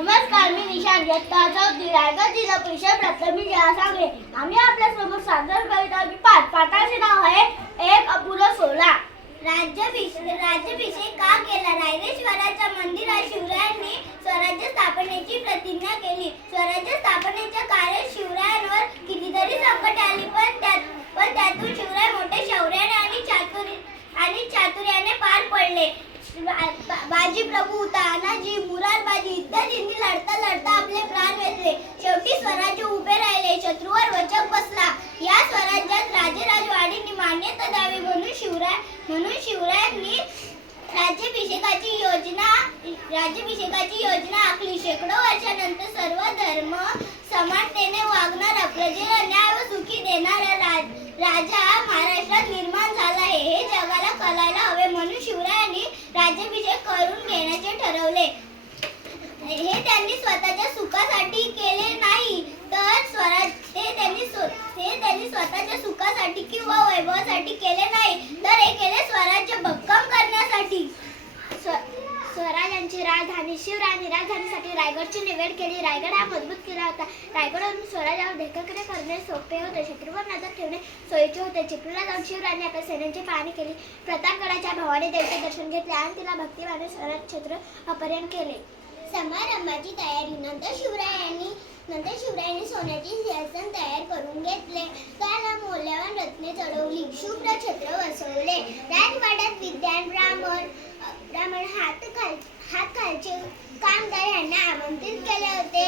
नमस्कार मी निशांत इयत्ता चौथी रायगड जिल्हा परिषद प्राथमिक शाळा सांगली. आम्ही आपल्यासमोर सादर करीत आहोत पाच पाठाचे नाव आहे एक अपुर सोला राज्याभिषेक राज्याभिषेक का केला? रायरेश्वराच्या मंदिरात शिवरायांनी स्वराज्य स्थापनेची प्रतिज्ञा केली. स्वराज्य स्थापनेच्या कार्यात शिवरायांवर कितीतरी संकट आली पण त्यात पण त्यातून शिवराय मोठे शौर्याने आणि चातुर्य आणि चातुर्याने पार पडले. बाजी प्रभू तानाजी मुरारबाजी इत्यादींनी लढता लढता आपले प्राण वेचले शेवटी स्वराज्य उभे राहिले शत्रूवर वचक बसला. या स्वराज्यात राजेराजवाडींनी मान्यता द्यावी म्हणून शिवराय म्हणून शिवरायांनी राज्याभिषेकाची योजना राज्याभिषेकाची योजना आखली. शेकडो वर्षानंतर सर्व धर्म समानतेने वागणारा प्रजेला न्याय व सुखी देणारा राज राजा महाराष्ट्रात निर्माण झाला आहे हे जगाला कळायला हवे म्हणून शिवरायांनी राज्याभिषेक करून घेण्याचे ठरवले. हे त्यांनी स्वतःच्या सुखासाठी केले नाही. तर स्वराज ते त्यांनी हे त्यांनी स्वतःच्या सुखासाठी किंवा वैभवासाठी केले नाही तर हे केले स्वराज्य भक्कम करण्यासाठी स्व- स्वराज्यांची राजधानी शिवरायांनी राजधानीसाठी रायगडची निवड केली. रायगड हा मजबूत किल्ला होता. रायगडवरून स्वराज्यावर देखरेख करणे सोपे होते. शत्रूवर नजर ठेवणे सोयीचे होते. चिपळूणला जाऊन शिवरायांनी आपल्या सैन्यांची पाहणी केली. प्रतापगडाच्या भवानी देवीचे दर्शन घेतले आणि तिला भक्तिभाने स्वराज क्षेत्र अपहरण केले. समारंभाची तयारी. नंतर शिवरायांनी नंतर शिवरायांनी सोन्याचे सिंहासन तयार करून घेतले. त्याला मौल्यवान रत्ने चढवली. शुभ्र छत्र बसवले राजवाड्यात विद्यान ब्राह्मण ब्राह्मण हात खाल हात खालचे कामगार यांना आमंत्रित केले होते.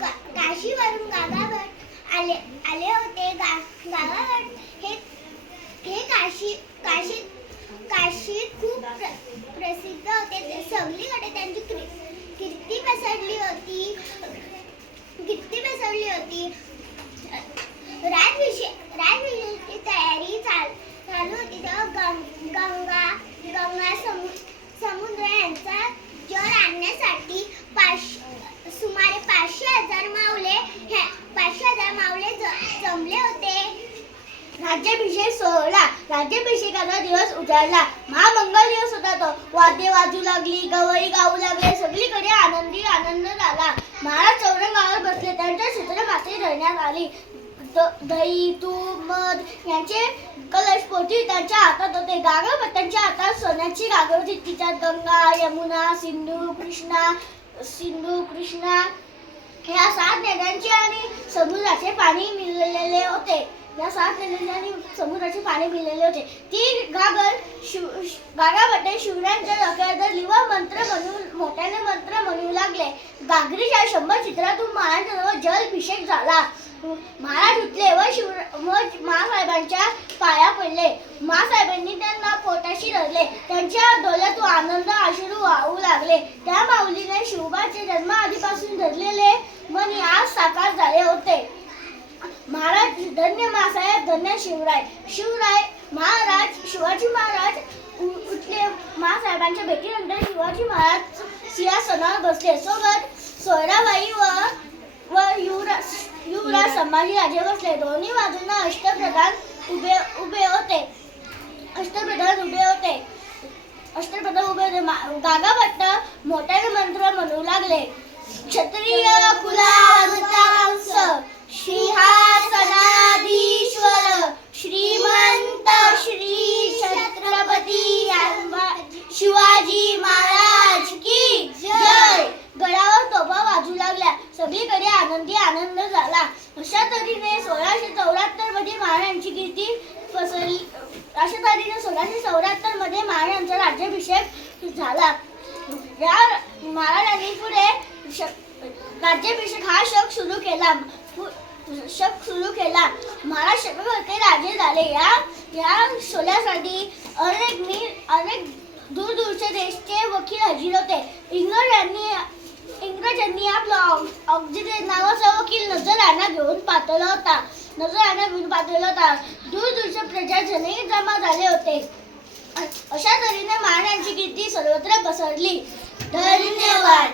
का- काशीवरून गागाभट आले आले होते. गा गागाभट हे हे काशी काशी काशी खूप प्र, प्रसिद्ध होते. सगळीकडे त्यांची कीर्ती पसरली होती. कीर्ती पसरली होती राजभिषेक राजभिषेकची तयारी चाल चालू होती तेव्हा गं- गंगा गंगा समु समुद्र यांचा जल आणण्यासाठी पाच सुमारे पाचशे हजार मावले हे पाचशे हजार मावले ज- जमले होते राज्याभिषेक सोहळा. राज्याभिषेकाचा दिवस उजाडला. महामंगल दिवस होता तो. वाद्य वाजू लागली गवळी गाऊ लागले सगळीकडे आनंदी आनंद झाला. महाराज चौरंगावर बसले त्यांच्या सूत्र मासे धरण्यात आली. द- दही तूप मध यांचे कलश पोटी त्यांच्या हातात होते. गागरपत्यांच्या हातात सोन्याची गागर होती. तिच्यात गंगा यमुना सिंधू कृष्णा सिंधू कृष्णा ह्या सात नद्यांचे आणि समुद्राचे पाणी मिळलेले होते. या सात नद्यांनी समुद्राचे पाणी मिळलेले होते. ती गागर शिव गागाभट्टे शिवरायांच्या डोक्यात धरली मंत्र म्हणू मोठ्याने मंत्र म्हणू लागले. गागरीच्या शंभर चित्रातून महाराजांवर जलभिषेक झाला. महाराज उठले व शिव महासाहेबांच्या पाया पडले. महासाहेबांनी त्यांना पोटाशी धरले. त्यांच्या डोळ्यातून आनंद आश्रू वाहू लागले. त्या माऊलीने शिवबाचे जन्म धन्य मासाहेब धन्य शिवराय. शिवराय महाराज शिवाजी महाराज उठले. महासाहेबांच्या भेटीनंतर शिवाजी महाराज सिंहासनावर बसले. सोबत सोयराबाई व व युवराज युवराज. संभाजी राजे बसले. दोन्ही बाजूंना अष्टप्रधान उभे उभे होते. अष्टप्रधान उभे होते. अष्टप्रधान उभे होते. गागा भट्ट मोठ्याने मंत्र म्हणू लागले. क्षत्रिय कुलावतांस सिंहासनाधीश्वर सगळीकडे आनंदी आनंद झाला. अशा तऱ्हेने सोळाशे चौऱ्याहत्तरमध्ये महाराजांची कीर्ती पसरली अशा तऱ्हेने सोळाशे चौऱ्याहत्तरमध्ये महाराजांचा राज्याभिषेक झाला. या महाराजांनी पुढे राज्याभिषेक हा शक सुरू केला. शक सुरू केला. महाराज राजे झाले. या या शोल्यासाठी अनेक मी अनेक दूरदूरचे देशचे वकील हजर होते. इंग्रजांनी इंग्रजांनी आपला ऑक- नावाचा वकील नजराना घेऊन पाठवला होता. नजराना घेऊन पाठवला होता. दूरदूरचे प्रजाजनही जमा झाले होते. अशा तऱ्हेने महाराजांची कीर्ती सर्वत्र पसरली. धन्यवाद.